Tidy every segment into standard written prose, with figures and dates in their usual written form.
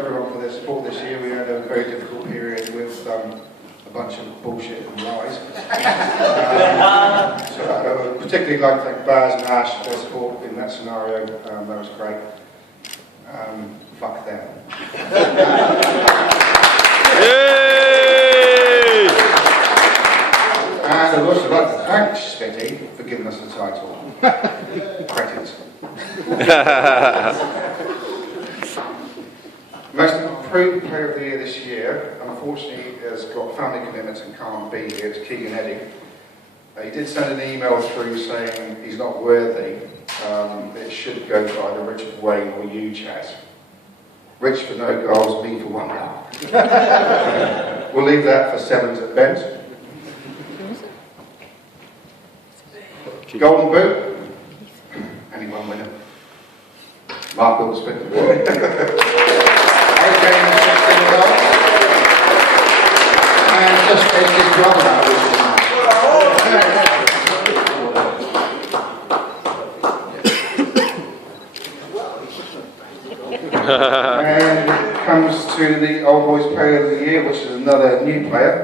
everyone for their support this year. We had a very difficult period with a bunch of bullshit and lies. So I would particularly like to thank Baz and Ash for their support in that scenario. That was great. Fuck them. And I'd also like to thank Spetty for giving us the title. Credit. Most improved player of the year this year, unfortunately, has got family commitments and can't be here. It's Keegan Eddy. He did send an email through saying he's not worthy. It should go to either Richard Wayne or you, Chaz. Rich for no goals, me for 1 goal. We'll leave that for sevens at Bent. Golden Boot. Only one winner. Mark Wilson. 8 games, 16 goals. And just as his brother out of And comes to the Old Boys Player of the Year, which is another new player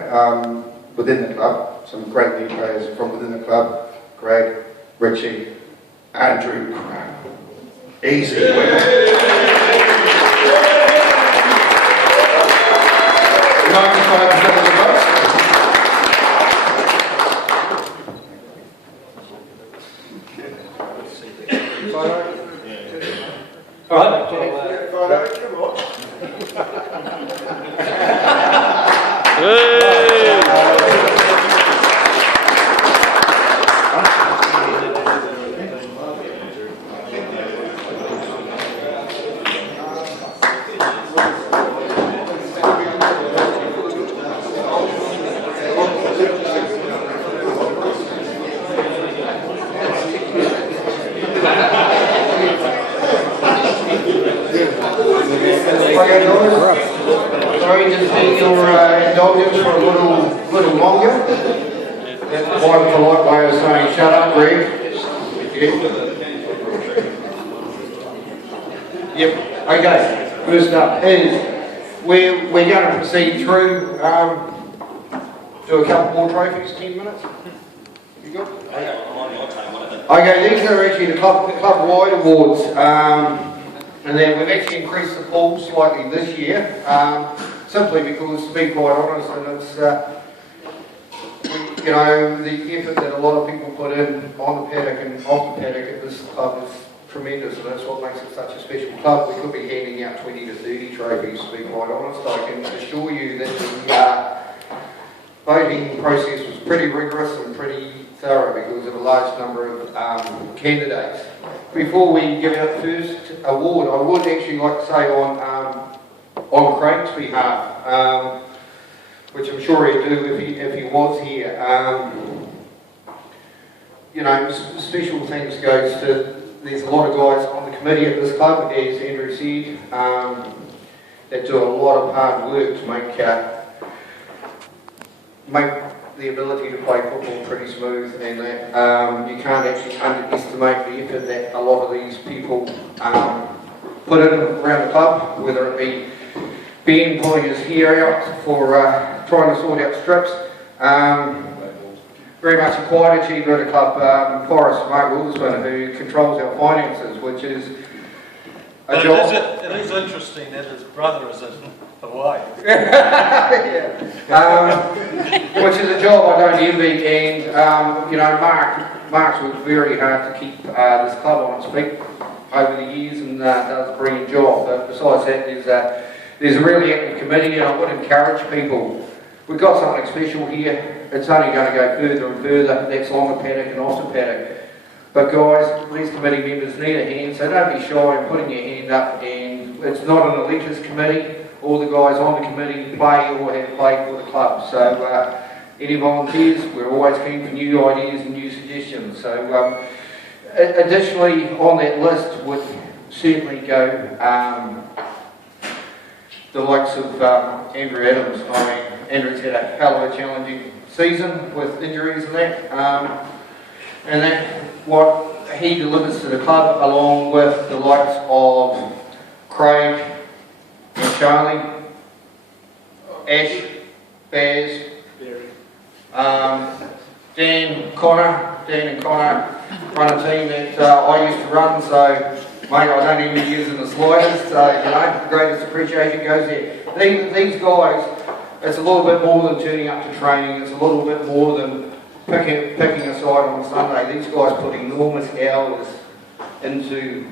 within the club. Some great new players from within the club. Greg, Richie, Andrew Cram. Easy winner. 95% of the votes. All right. Come on. Sorry, just take your indulgence for a little longer. That's quite a polite way of saying, shut up, Greg. Yep. Okay. First up is we're going to proceed through do a couple more trophies. 10 minutes. You good? Okay. These are actually the club-wide awards. And then we've actually increased the pool slightly this year, simply because, to be quite honest, and it's you know, the effort that a lot of people put in on the paddock and off the paddock at this club is tremendous, and that's what makes it such a special club. We could be handing out 20 to 30 trophies, to be quite honest. I can assure you that the voting process was pretty rigorous and pretty thorough because of a large number of candidates. Before we give out the first award, I would actually like to say on Craig's behalf, which I'm sure he'd do if he was here, you know, special thanks goes to, there's a lot of guys on the committee at this club, as Andrew said, that do a lot of hard work to make the ability to play football pretty smooth, and that you can't actually underestimate the effort that a lot of these people put in around the club, whether it be Ben pulling his hair out for trying to sort out strips. Very much a quiet achiever at the club, Forrest Mark Wilson, who controls our finances, which is a job. It is interesting that his brother is in Hawaii. Yeah. Which is a job I don't envy, and you know, Mark's worked very hard to keep this club on its feet over the years, and does a brilliant job. But besides that, there's a really active committee, and I would encourage people. We've got something special here. It's only going to go further and further. That's on the paddock and off the paddock. But guys, these committee members need a hand, so don't be shy in putting your hand up. And it's not an elitist committee. All the guys on the committee play or have played for the club. So any volunteers, we're always keen for new ideas and new suggestions. So additionally on that list would certainly go the likes of Andrew Adams. I mean, Andrew's had a hell of a challenging season with injuries and that what he delivers to the club, along with the likes of Craig and Charlie, Ash, Baz, Dan and Connor run a team that I used to run, so mate, I don't even use in the slightest, the greatest appreciation goes there. These guys, it's a little bit more than turning up to training, it's a little bit more than picking a side on Sunday. These guys put enormous hours into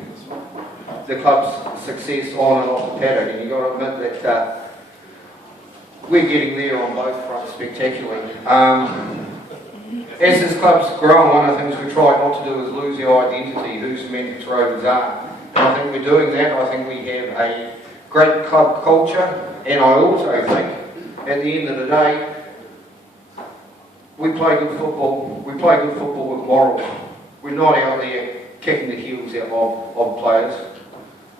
the club's success on and off the paddock, and you've got to admit that we're getting there on both fronts spectacularly. As this club's grown, one of the things we try not to do is lose our identity, who Semantics Rovers are. And I think we're doing that. I think we have a great club culture, and I also think, at the end of the day, we play good football. We play good football with morals. We're not out there kicking the heels out of players.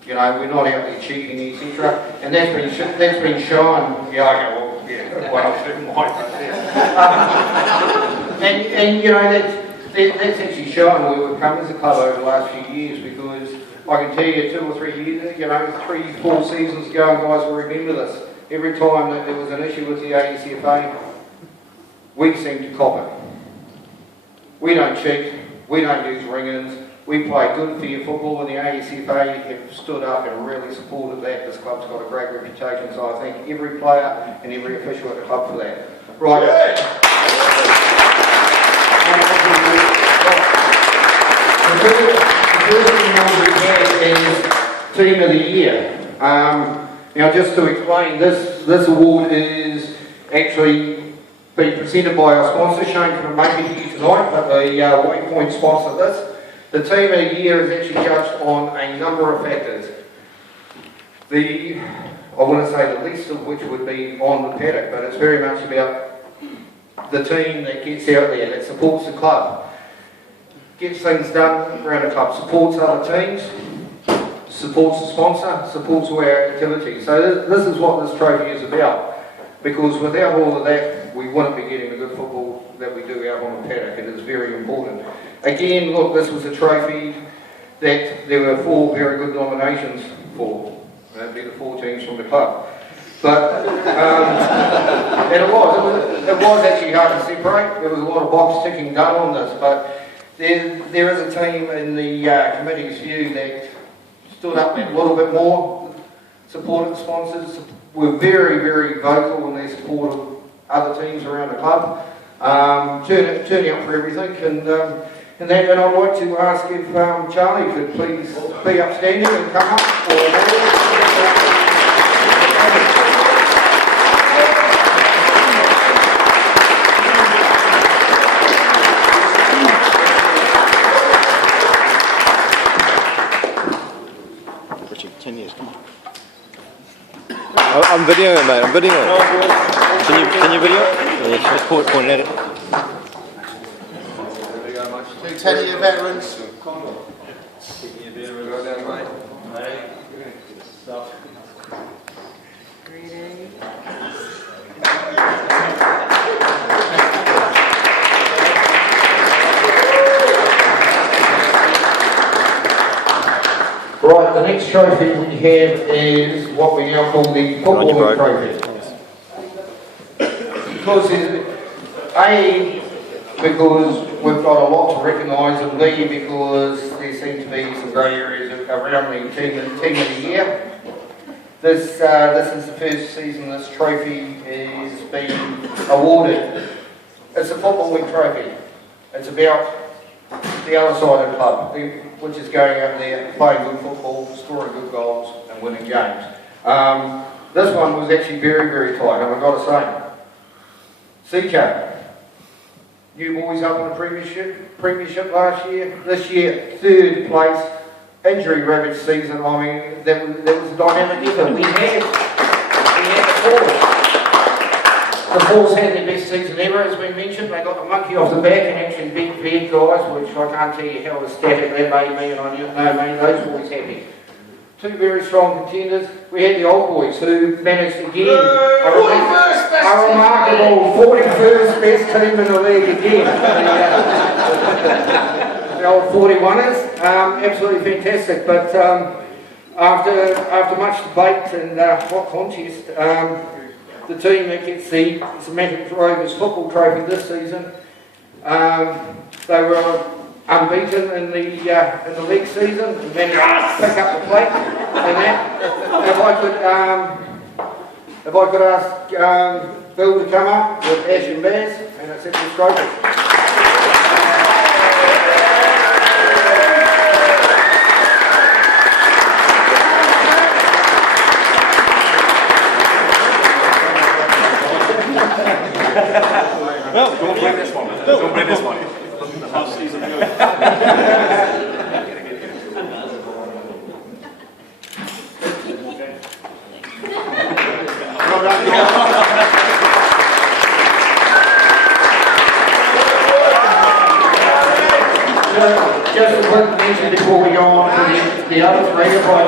You know, we're not out there cheating, etc. And that's been shown. Yeah, okay, well, yeah, and you know, that's actually shown where we've come as a club over the last few years, because I can tell you 2 or 3 years, 3-4 seasons ago, guys will remember this. Every time that there was an issue with the AECFA, we seem to cop it. We don't cheat, we don't use ring-ins, we play good fair football, and the AECFA have stood up and really supported that. This club's got a great reputation, so I thank every player and every official at the club for that. Right. Yeah. The first thing we have is Team of the Year. Now, just to explain, this award is actually being presented by our sponsor. Shane couldn't make it here tonight, but the Waypoint sponsored this. The Team of the Year is actually judged on a number of factors. I want to say the least of which would be on the paddock, but it's very much about the team that gets out there, that supports the club, gets things done around the club, supports other teams, supports the sponsor, supports all our activities. So this is what this trophy is about, because without all of that, we wouldn't be getting the good football that we do out on the paddock. It is very important. Again, look, this was a trophy that there were 4 very good nominations for. That'd be the 4 teams from the club. But, and it was actually hard to separate. There was a lot of box ticking done on this, but there is a team in the committee's view that stood up a little bit more, supported sponsors, were very, very vocal in their support of other teams around the club, turning up for everything. And I'd like to ask if Charlie could please be upstanding and come up for Richard, 10 years, come on. I'm videoing, mate, I'm videoing. Can you video? Yeah, just point at it. 10-year veterans. Right, the next trophy we have is what we now call the footballing trophy. Because we've got a lot to recognise, and B, because there seem to be some grey areas around the team of the year. This is the first season this trophy is being awarded. It's a footballing trophy. It's about the other side of the club, which is going out there, playing good football, scoring good goals and winning games. This one was actually very, very tight, and I've got to say, CK, you boys up in the premiership last year. This year, 3rd place, injury-ravaged season. I mean, that was a dynamic effort. We had the Force. The Force had their best season ever, as we mentioned. They got the monkey off the back and actually beat Bed guys, which I can't tell you how ecstatic that made me, and I know those boys happy. 2 very strong contenders. We had the old boys who managed again a remarkable 41st best team in the league again. The old 41ers, absolutely fantastic. But after much debate and hot contest, the team that gets the Semantic Rovers football trophy this season, they were unbeaten in the league season and managed to pick up the plate and that. If I could ask Bill to come up with Ash and Baz and accept this trophy. Don't play this one. Don't play this one. The whole season. Well done, Just a quick mention before we go on to the other three, if I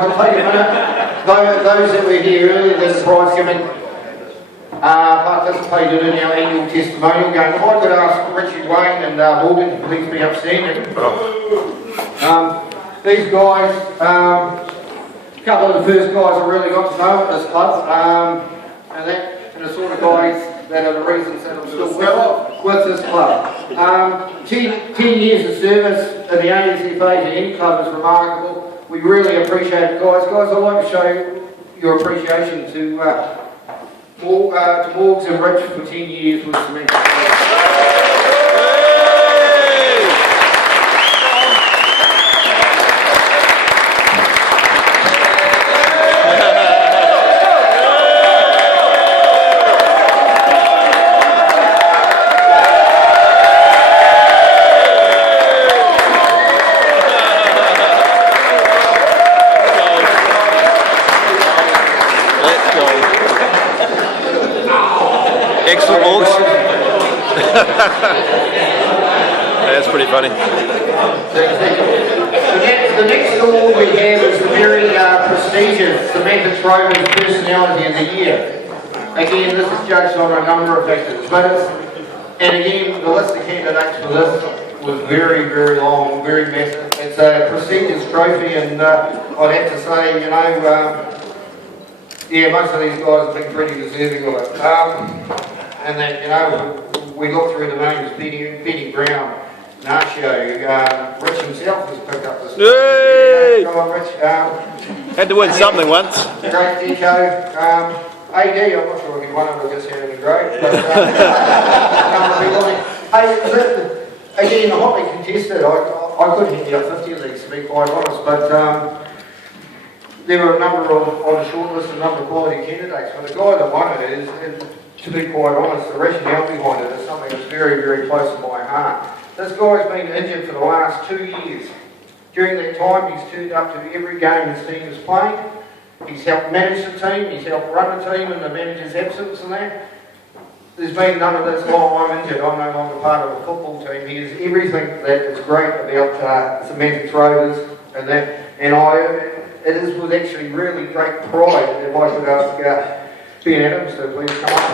could take a minute, those that were here earlier, the prize giving participated in our annual testimonial game. If I could ask Richard Wayne and Morgan to please be upstanding. These guys, a couple of the first guys I really got to know at this club, and the sort of guys that are the reasons that I'm still with this club. 10 years of service in the ASFA to any club is remarkable. We really appreciate it, guys. Guys, I'd like to show your appreciation to Morgs and Rich for 10 years with Cement. Excellent, Morgs. That's pretty funny. The next award we have is the very prestigious Semantic Rovers Personality of the Year. Again, this is judged on a number of factors, and again, the list of candidates for this was very, very long, very massive. It's a prestigious trophy, and I'd have to say, you know, yeah, most of these guys have been pretty deserving of it. And then, you know, we look through the names, Benny Brown, Nacho, Rich himself has picked up this. Yay! Go on, Rich. Had to win something once. Great Deco. AD, I'm not sure if he won it or just had it in grade, but hey, again, hotly contested. I could hit you up 50 of these, to be quite honest, but there were a number on the shortlist, a number of quality candidates. But the guy that won it is, to be quite honest, the rationale behind it is something that's very, very close to my heart. This guy's been injured for the last 2 years. During that time, he's turned up to every game his team has played. He's helped manage the team, he's helped run the team in the manager's absence and that. There's been none of this, oh, I'm injured, I'm no longer part of the football team. He is everything that is great about Semantic Rovers and that. And it is with actually really great pride if I could ask Ben Adams to please come up.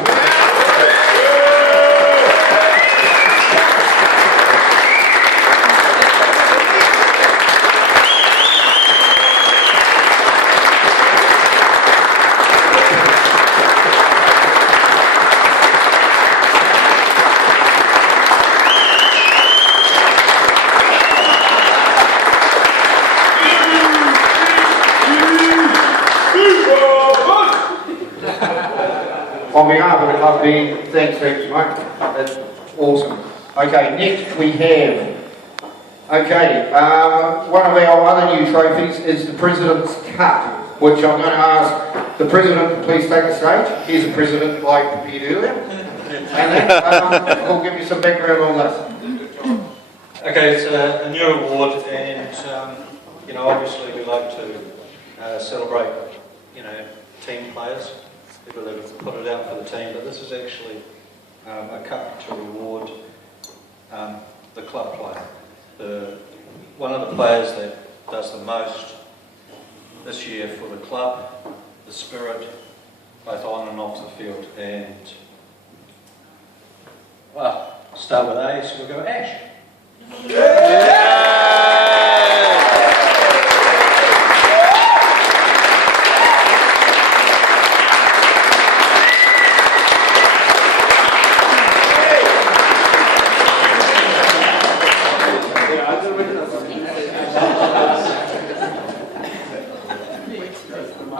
On behalf of the club, Ben, thanks heaps, mate. That's awesome. Okay, next we have, one of our other new trophies is the President's Cup, which I'm going to ask the President to please take the stage. Here's the President like appeared earlier. And then we'll give you some background on this. Okay, it's a new award, and you know, obviously we like to celebrate, you know, team players, people that have put it out for the team. But this is actually a cup to reward the club player, one of the players that does the most this year for the club, the spirit, both on and off the field. And well, start with A, so we'll go Ash. Yeah.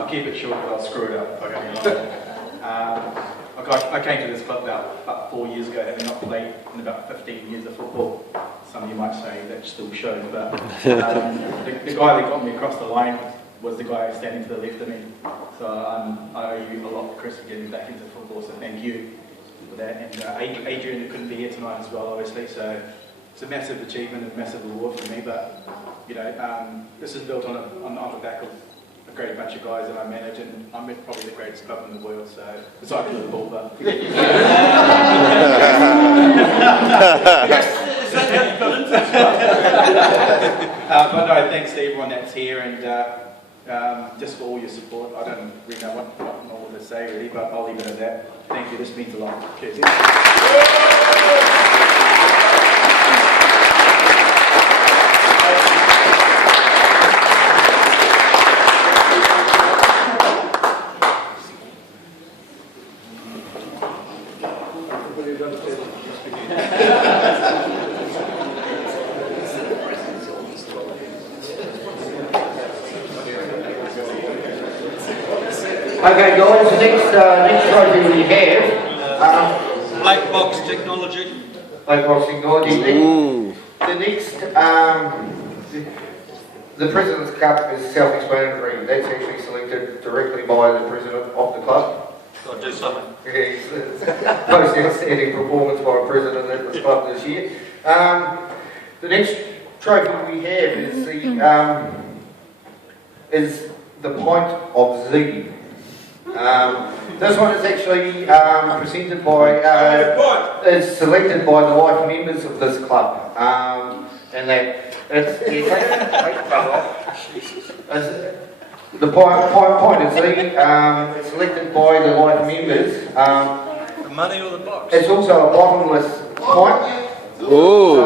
I'll keep it short, but I'll screw it up if I go any longer. I came to this club about 4 years ago, having not played in about 15 years of football. Some of you might say that still shows, but the guy that got me across the line was the guy standing to the left of me. So I owe you a lot, Chris, for getting me back into football, so thank you for that. And Adrian, who couldn't be here tonight as well, obviously, so it's a massive achievement and a massive reward for me, but you know, this is built on the back of a great bunch of guys that I manage, and I'm at probably the greatest club in the world, so besides football, but but no, thanks to everyone that's here, and just for all your support. I don't really know what more to say really, but I'll leave it at that. Thank you, this means a lot. Cheers. Okay, guys, the next trophy we have, Black box technology. black box technology. The next, the President's Cup is self-explanatory. That's actually selected directly by the President of the club. Got to do something. Yes, most outstanding performance by a President at this club this year. The next trophy we have is the Pint of Z. This one is actually presented by, is selected by the wife members of this club, and that it's the pint of Z. It's selected by the wife members. The money or the box? It's also a bottomless pint. So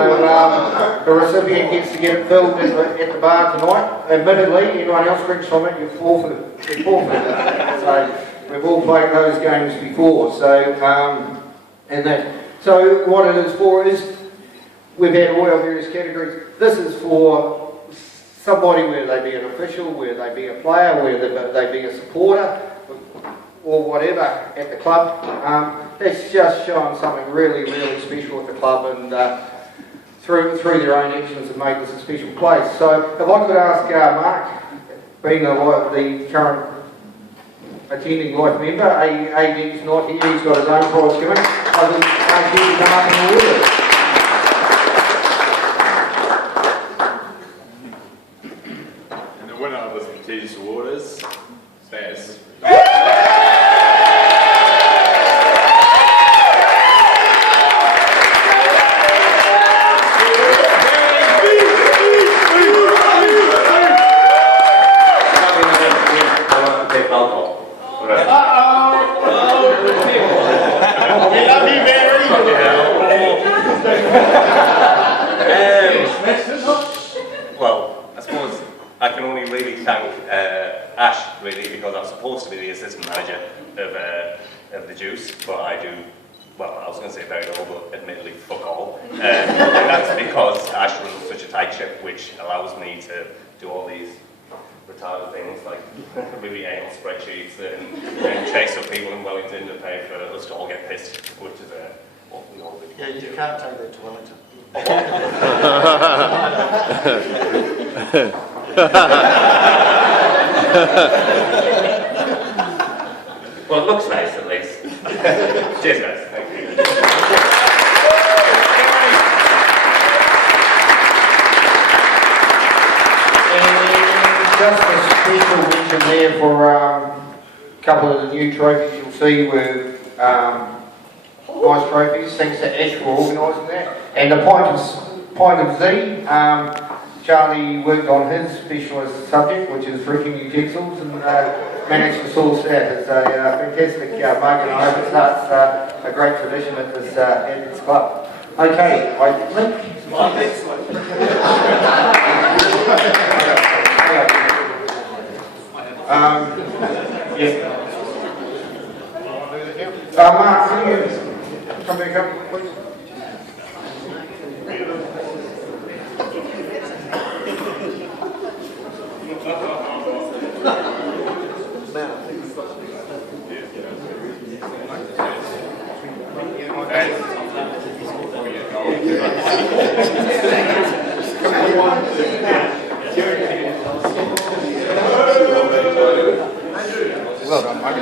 the recipient gets to get it filled at the bar tonight. Admittedly, anyone else drinks from it, you're forfeited. So we've all played those games before. So so what it is for is we've had all our various categories. This is for somebody, whether they be an official, whether they be a player, whether they be a supporter, or whatever at the club. That's just showing something really, really special at the club, and through their own actions have made this a special place. So if I could ask Mark, being the current attending life member, AD's not here, he's got his own prize given. I would ask you to come up and award it. And the winner of this prestigious award is Spaz. Well, I suppose I can only really thank Ash, really, because I'm supposed to be the assistant manager of the Juice, but I do, well, I was going to say very little, but admittedly, fuck all. And that's because Ash runs such a tight ship, which allows me to do all these retarded things like really anal spreadsheets and chase up people in Wellington to pay for us to all get pissed, which is what we all do. Yeah, you can't take that to Wellington. Well, it looks nice at least. Cheers, guys. Thank you. Just a special mention there for a couple of the new trophies you'll see were nice trophies, thanks to Ash for organising that. And the Pint of Z, Charlie worked on his specialist subject, which is drinking utensils, and managed to source that. It's a fantastic mug, and I hope it starts a great tradition at this club. Okay, I think... Mark, can you come back up, please? Well done, mate.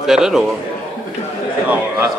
Is that it or? Oh, I